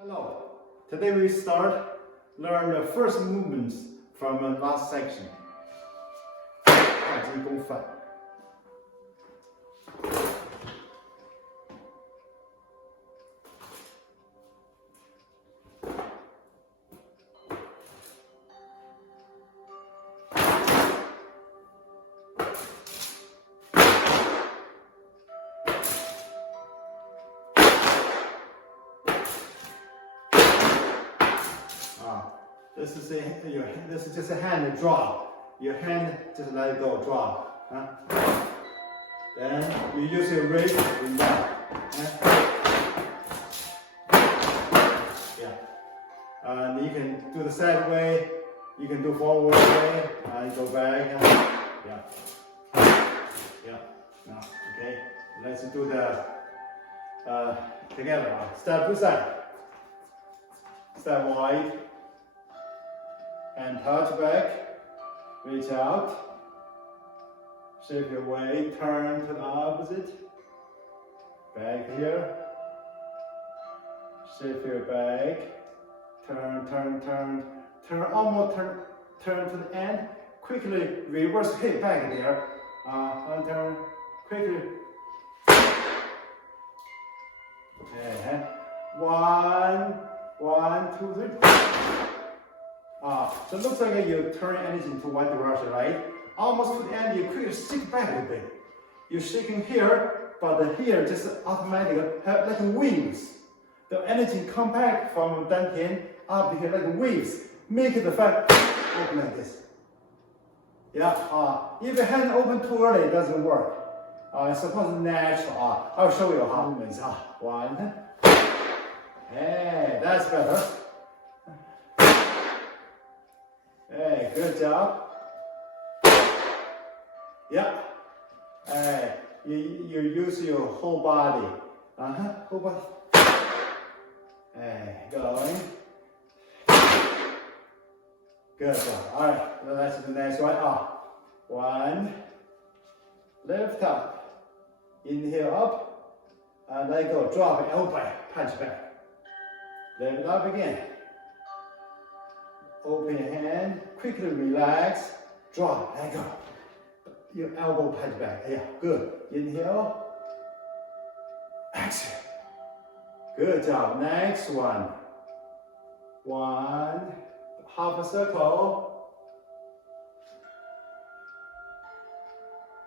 Hello. Today we learn the first movements from the last section. Taichi KungFu. This is just a hand draw. Your hand just let it go, draw. Then you use your wrist in that. Yeah. And you can do the side way. You can do forward way. Go back. Yeah. Yeah. Now, okay. Let's do the together. Step to side. Step wide. And touch back, reach out, shape your way, turn to the opposite, back here, shape your back, almost turn to the end, quickly reverse hip back there, and turn quickly. Okay, one, two, three. So it looks like you turn anything to one direction, right? Almost to the end, you quickly shake back a bit. You're shaking here, but here just automatically have like wings. The energy come back from dantian up here like waves. Make the fat open like this. Yeah. If your hand open too early, it doesn't work. It's supposed to natural. I'll show you how movements. One. Hey, that's better. Hey, good job. Yeah. Hey, you use your whole body. Whole body. Hey, going. Good job. All right, let's do the next one. One. Lift up. Inhale up. And let go. Drop it. Elbow back. Punch back. Lift up again. Open your hand, quickly relax, drop, let go. Your elbow punch back. Yeah, good. Inhale, exhale. Good job. Next one. One, half a circle.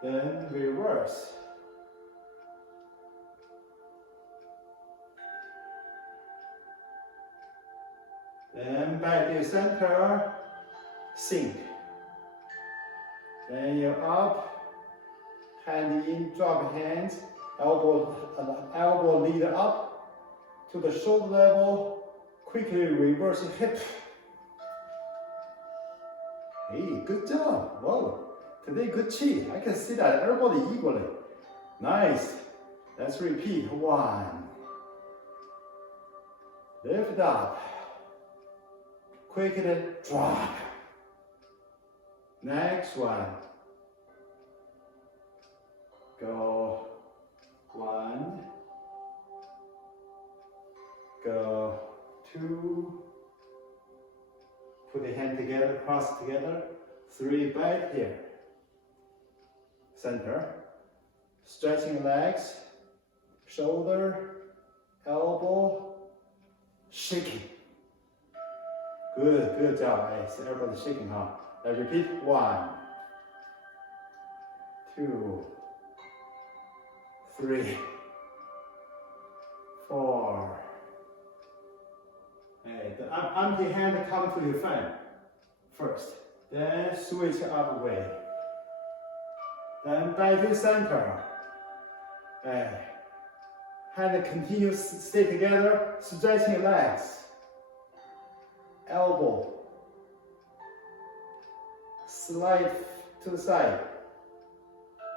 Then reverse. Then back to your center, Xing. Then you're up, hand in, drop hands, elbow lead up to the shoulder level, quickly reverse hip. Hey, good job. Whoa, today good chi. I can see that everybody equally. Nice. Let's repeat. One. Lift up. Quickly drop. Next one. Go. One. Go. Two. Put the hand together, cross together. Three, back here. Center. Stretching legs. Shoulder. Elbow. Shaking. Good job. Everybody's shaking, Let's repeat. One, two, three, four. Hey, the empty hand come to your front first. Then switch up way. Then back to center. Hey. Hand continue stay together, stretching legs. Elbow, slide to the side,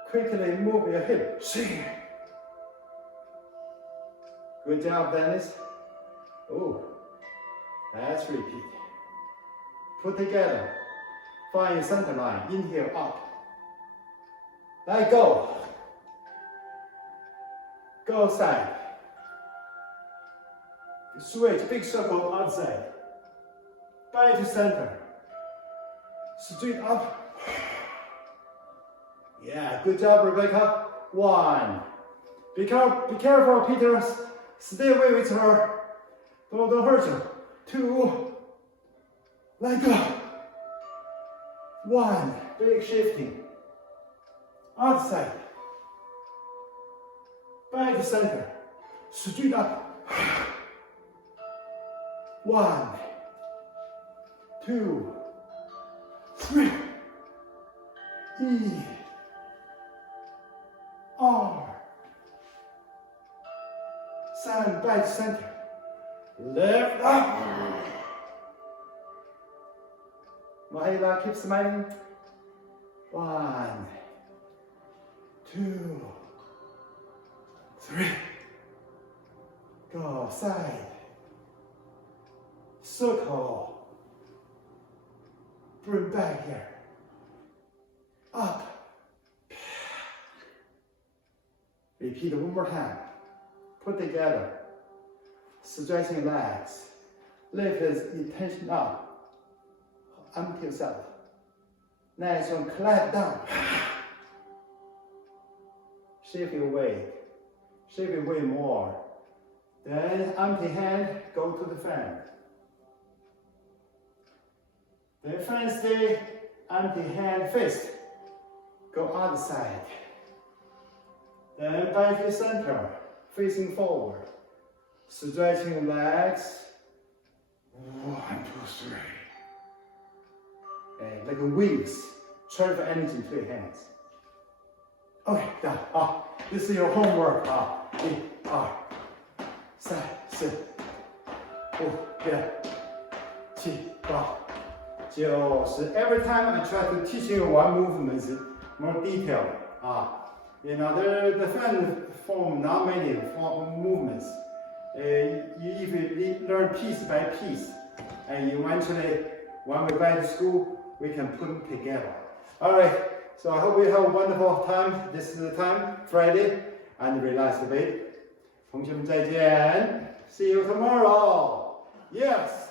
quickly move your hip, shake. Good job, Dennis. Oh, let's repeat. Put together, find your center line, inhale up, let go, go side, Switch, big circle outside. Back to center. Straight up. Yeah, good job, Rebecca. 1. Be careful, Peter. Stay away with her. Don't hurt her. 2. Let go. 1. Big shifting. Outside. Back to center. Straight up. 1, 2, 3. E. R. 7. Back to center. Lift up. Mahela, keep smiling. 1, 2, 3. Go side. Circle. Bring back here. Up. Repeat one more time. Put together. Stretching legs. Lift his attention up. Empty yourself. Next one, clap down. Shift your weight. Shift your weight more. Then empty hand, go to the fan. Then fan stay, empty hand fist. Go other side. Then back to center, facing forward. Stretching legs. 1, 2, 3. And like wings, transfer energy to your hands. Okay, done. This is your homework. 1, 2, 3, 4, 5, 6, 7, 8, 9, 10. Every time I try to teach you one movement is more detailed. You know, the fan form not many movements. If you learn piece by piece, and eventually when we go to school, we can put them together. All right. So I hope you have a wonderful time. This is the time, Friday, and relax a bit. 同学们再见. See you tomorrow. Yes.